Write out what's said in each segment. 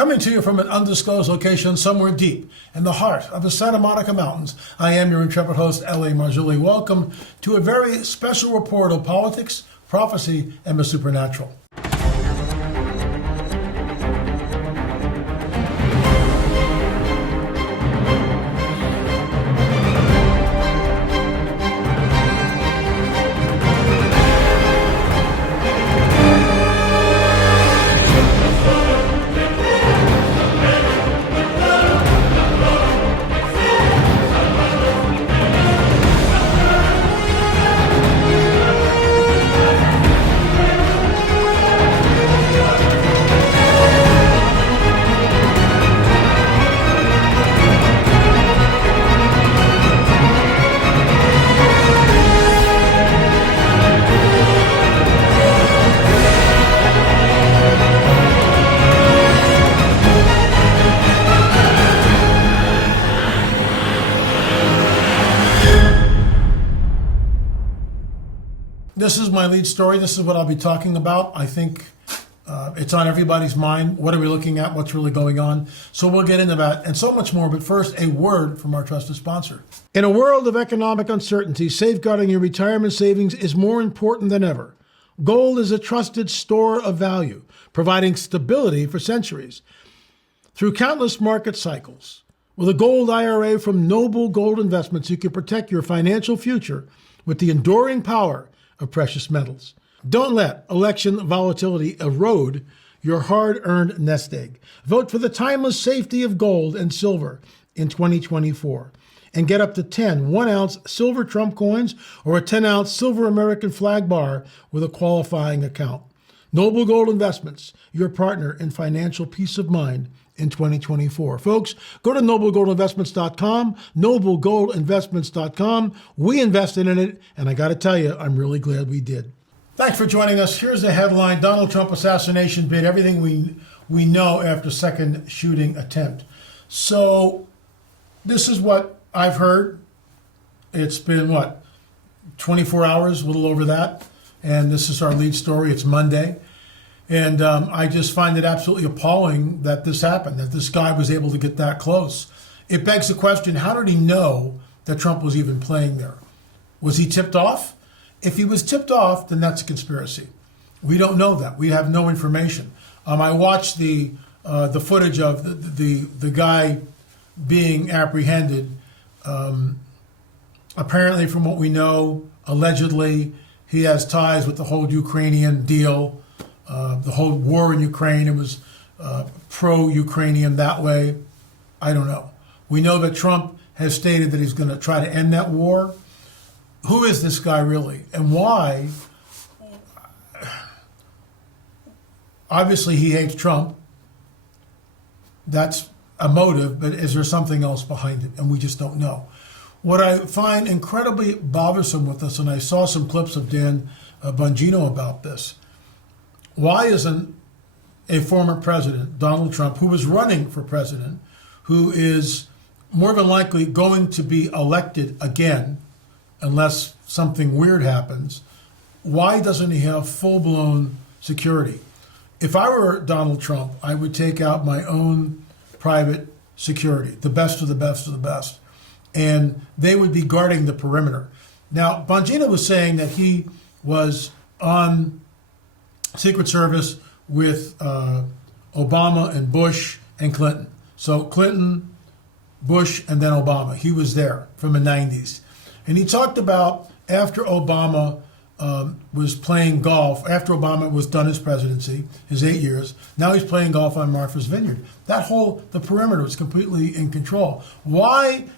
Coming to you from an undisclosed location somewhere deep in the heart of the Santa Monica Mountains, I am your intrepid host, L.A. Marzulli. Welcome to a very special report of politics, prophecy, and the supernatural. This is my lead story. This is what I'll be talking about. I think it's on everybody's mind. What are we looking at? What's really going on? So we'll get into that and so much more. But first, a word from our trusted sponsor. In a world of economic uncertainty, safeguarding your retirement savings is more important than ever. Gold is a trusted store of value, providing stability for centuries. Through countless market cycles, with a gold IRA from Noble Gold Investments, you can protect your financial future with the enduring power of precious metals. Don't let election volatility erode your hard-earned nest egg. Vote for the timeless safety of gold and silver in 2024 and get up to 10 1-ounce silver Trump coins or a 10-ounce silver American flag bar with a qualifying account. Noble Gold Investments, your partner in financial peace of mind in 2024. Folks, go to noblegoldinvestments.com, noblegoldinvestments.com. We invested in it, and I got to tell you, I'm really glad we did. Thanks for joining us. Here's the headline: Donald Trump assassination bid. Everything we know after second shooting attempt. So this is what I've heard. It's been, 24 hours, a little over that. And this is our lead story. It's Monday. And I just find it absolutely appalling that this happened, that this guy was able to get that close. It begs the question, how did he know that Trump was even playing there? Was he tipped off? If he was tipped off, then that's a conspiracy. We don't know that. We have no information. I watched the footage of the guy being apprehended. Apparently, from what we know, allegedly, he has ties with the whole Ukrainian deal. The whole war in Ukraine, it was pro-Ukrainian that way. I don't know. We know that Trump has stated that he's going to try to end that war. Who is this guy really? And why? Obviously, he hates Trump. That's a motive, but is there something else behind it? And we just don't know. What I find incredibly bothersome with this, and I saw some clips of Dan Bongino about this, why isn't a former president, Donald Trump, who was running for president, who is more than likely going to be elected again, unless something weird happens, why doesn't he have full-blown security? If I were Donald Trump, I would take out my own private security, the best of the best of the best, and they would be guarding the perimeter. Now, Bongino was saying that he was on Secret Service with Obama and Bush and Clinton. So Clinton, Bush, and then Obama. He was there from the 90s. And he talked about after Obama was playing golf, after Obama was done his presidency, his 8 years, now he's playing golf on Martha's Vineyard. The perimeter was completely in control. Why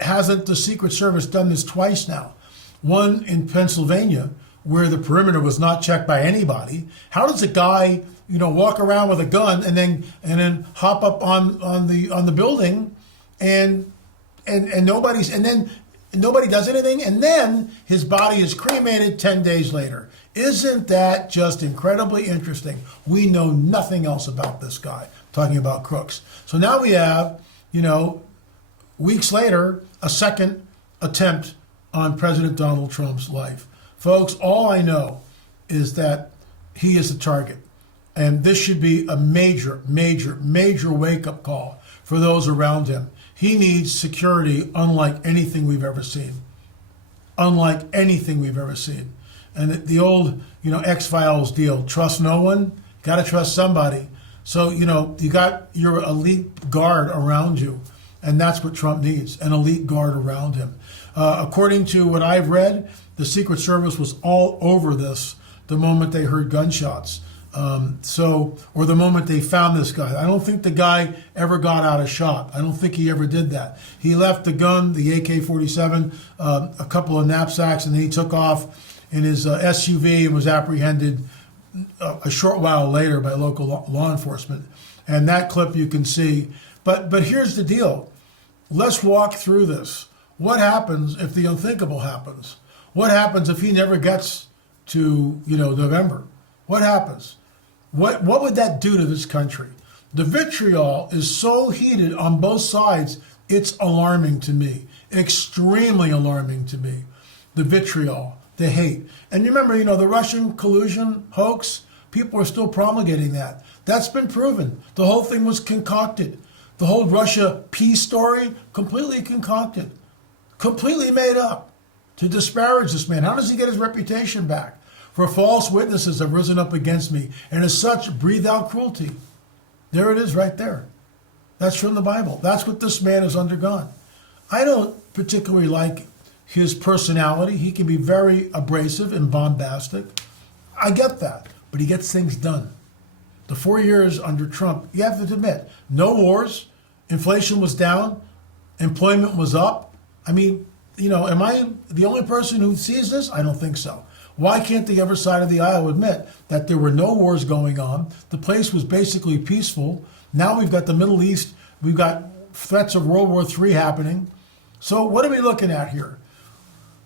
hasn't the Secret Service done this twice now? One in Pennsylvania, where the perimeter was not checked by anybody. How does a guy, walk around with a gun and then hop up on the building and nobody does anything, and then his body is cremated 10 days later? Isn't that just incredibly interesting? We know nothing else about this guy, talking about crooks. So now we have, weeks later, a second attempt on President Donald Trump's life. Folks, all I know is that he is a target. And this should be a major, major, major wake-up call for those around him. He needs security unlike anything we've ever seen. Unlike anything we've ever seen. And the old, X-Files deal, trust no one, got to trust somebody. So, you got your elite guard around you, and that's what Trump needs, an elite guard around him. According to what I've read, the Secret Service was all over this the moment they heard gunshots. Or the moment they found this guy. I don't think the guy ever got out a shot. I don't think he ever did that. He left the gun, the AK-47, a couple of knapsacks, and then he took off in his SUV and was apprehended a short while later by local law enforcement. And that clip you can see. But here's the deal. Let's walk through this. What happens if the unthinkable happens? What happens if he never gets to, November? What happens? What would that do to this country? The vitriol is so heated on both sides, it's alarming to me. Extremely alarming to me. The vitriol, the hate. And you remember, the Russian collusion hoax? People are still promulgating that. That's been proven. The whole thing was concocted. The whole Russia peace story, completely concocted. Completely made up to disparage this man. How does he get his reputation back? For false witnesses have risen up against me, and as such, breathe out cruelty. There it is right there. That's from the Bible. That's what this man has undergone. I don't particularly like his personality. He can be very abrasive and bombastic. I get that, but he gets things done. The 4 years under Trump, you have to admit, no wars, inflation was down, employment was up. I mean, am I the only person who sees this? I don't think so. Why can't the other side of the aisle admit that there were no wars going on? The place was basically peaceful. Now we've got the Middle East. We've got threats of World War III happening. So what are we looking at here?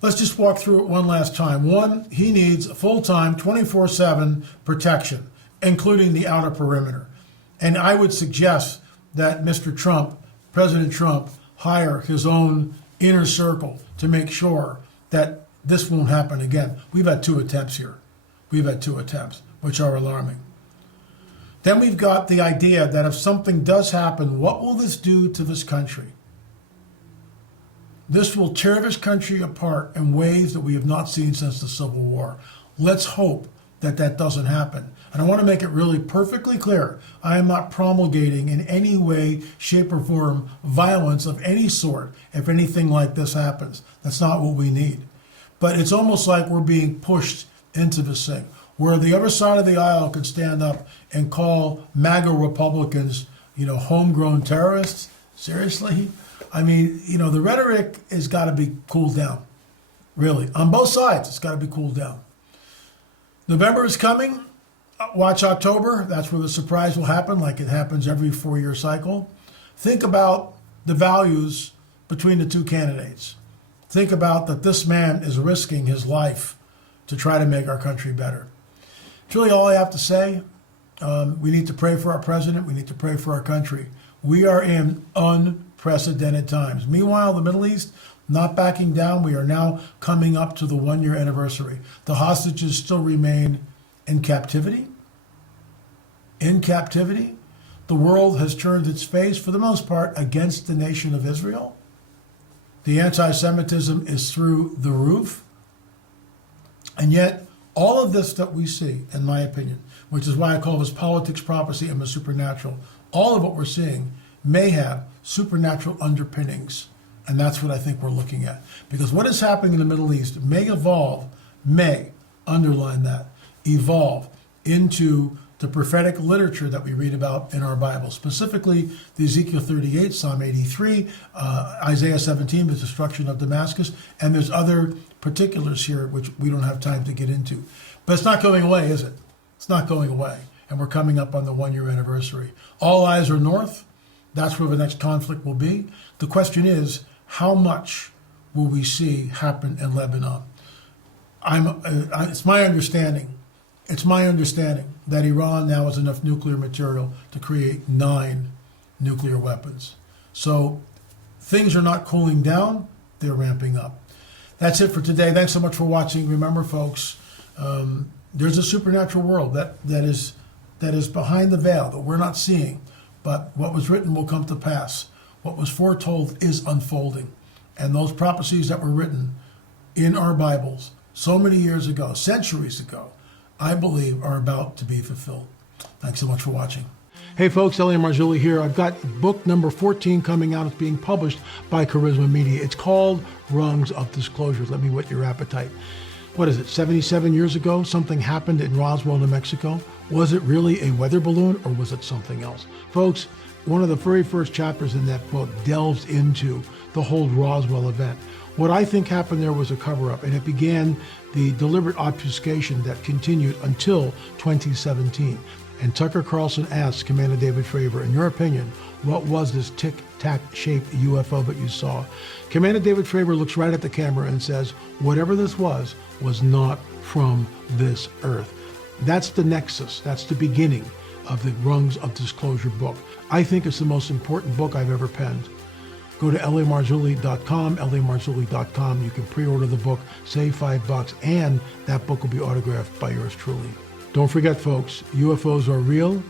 Let's just walk through it one last time. One, he needs full-time, 24/7 protection, including the outer perimeter. And I would suggest that Mr. Trump, President Trump, hire his own inner circle to make sure that this won't happen again. We've had 2 attempts here. We've had 2 attempts, which are alarming. Then we've got the idea that if something does happen, what will this do to this country? This will tear this country apart in ways that we have not seen since the Civil War. Let's hope that that doesn't happen. And I want to make it really perfectly clear. I am not promulgating in any way, shape, or form violence of any sort if anything like this happens. That's not what we need. But it's almost like we're being pushed into this thing, where the other side of the aisle can stand up and call MAGA Republicans, homegrown terrorists. Seriously? I mean, the rhetoric has got to be cooled down. Really. On both sides, it's got to be cooled down. November is coming. Watch October. That's where the surprise will happen, like it happens every 4-year cycle. Think about the values between the 2 candidates. Think about that this man is risking his life to try to make our country better. It's really all I have to say. We need to pray for our president. We need to pray for our country. We are in unprecedented times. Meanwhile, the Middle East, not backing down. We are now coming up to the 1-year anniversary. The hostages still remain in captivity. In captivity. The world has turned its face, for the most part, against the nation of Israel. The anti-Semitism is through the roof. And yet, all of this that we see, in my opinion, which is why I call this politics, prophecy, and the supernatural, all of what we're seeing may have supernatural underpinnings. And that's what I think we're looking at. Because what is happening in the Middle East may evolve, underline that, evolve into the prophetic literature that we read about in our Bible, specifically the Ezekiel 38, Psalm 83, Isaiah 17, the destruction of Damascus, and there's other particulars here which we don't have time to get into. But it's not going away, is it? It's not going away. And we're coming up on the 1-year anniversary. All eyes are north. That's where the next conflict will be. The question is, how much will we see happen in Lebanon? It's my understanding that Iran now has enough nuclear material to create 9 nuclear weapons. So things are not cooling down, they're ramping up. That's it for today. Thanks so much for watching. Remember, folks, there's a supernatural world that is that is behind the veil that we're not seeing, but what was written will come to pass. What was foretold is unfolding. And those prophecies that were written in our Bibles so many years ago, centuries ago, I believe are about to be fulfilled. Thanks so much for watching. Hey folks, Marzulli here. I've got book number 14 coming out. It's being published by Charisma Media. It's called Rungs of Disclosure. Let me whet your appetite. What is it, 77 years ago, something happened in Roswell, New Mexico? Was it really a weather balloon or was it something else? Folks, one of the very first chapters in that book delves into the whole Roswell event. What I think happened there was a cover-up, and it began the deliberate obfuscation that continued until 2017. And Tucker Carlson asked Commander David Fravor, in your opinion, what was this tic-tac-shaped UFO that you saw? Commander David Fravor looks right at the camera and says, whatever this was not from this earth. That's the nexus. That's the beginning of the Rungs of Disclosure book. I think it's the most important book I've ever penned. Go to lamarzulli.com, lamarzulli.com. You can pre-order the book, save $5, and that book will be autographed by yours truly. Don't forget, folks, UFOs are real,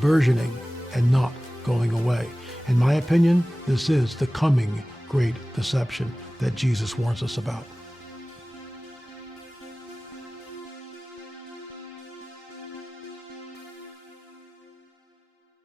burgeoning, and not going away. In my opinion, this is the coming great deception that Jesus warns us about.